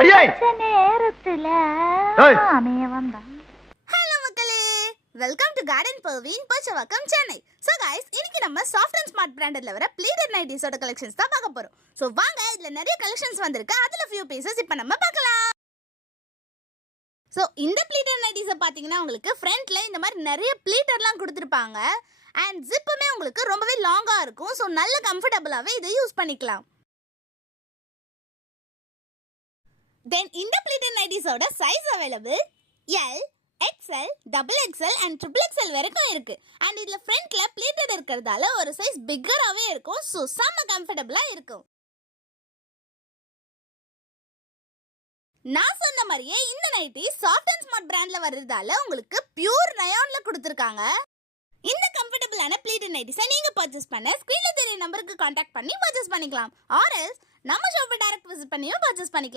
நேரத்துல ஹலோ மக்களே, welcome to garden Parveen Pachavakkam Chennai. So guys, இன்னைக்கு நம்ம சாஃப்ட் அண்ட் ஸ்மார்ட் பிராண்டட்ல வர ப்ளீட்டட் நைட்டிஸோட கலெக்ஷன்ஸ் தான் பார்க்க போறோம். சோ வாங்க, இதுல நிறைய கலெக்ஷன்ஸ் வந்திருக்கு. அதுல few pieces இப்போ நம்ம பார்க்கலாம். சோ இந்த ப்ளீட்டட் நைட்டிஸை பாத்தீங்கன்னா உங்களுக்கு ஃப்ரண்ட்ல இந்த மாதிரி நிறைய ப்ளீட்டர்லாம் கொடுத்துருப்பாங்க. அண்ட் ஜிப்புமே உங்களுக்கு ரொம்பவே லாங்கா இருக்கும். ஸோ நல்ல கம்ஃபர்டபுளாகவே இதை யூஸ் பண்ணிக்கலாம். தென் இந்த ப்ளீட்டட் நைட்டிஸோட size available L, XL, double XL and triple XL வரைக்கும் இருக்கு. அண்ட் இதுல ஃப்ரண்ட்ல ப்ளீட்டட் இருக்கிறதால ஒரு சைஸ் பிக்கராகவே இருக்கும். ஸோ செம்ம கம்ஃபர்டபுளா இருக்கும். நான் சொன்ன மாதிரியே இந்த நைட்டி சாஃப்ட் அண்ட் ஸ்மார்ட் பிராண்ட்ல வர்றதால உங்களுக்கு பியூர் ரயான்ல கொடுத்துருக்காங்க. இந்த கம்ஃபர்டபுளான ப்ளீட்டட் நைட்டிஸை நீங்க பர்ச்சேஸ் பண்ண ஸ்கிரீன்ல தெரிய நம்பருக்கு கான்டாக்ட் பண்ணி பர்ச்சேஸ் பண்ணிக்கலாம். ஆர் எல்ஸ் நம்ம ஷாப்பை டைரக்ட் விசிட் பண்ணியும் பர்ச்சேஸ் பண்ணிக்கலாம்.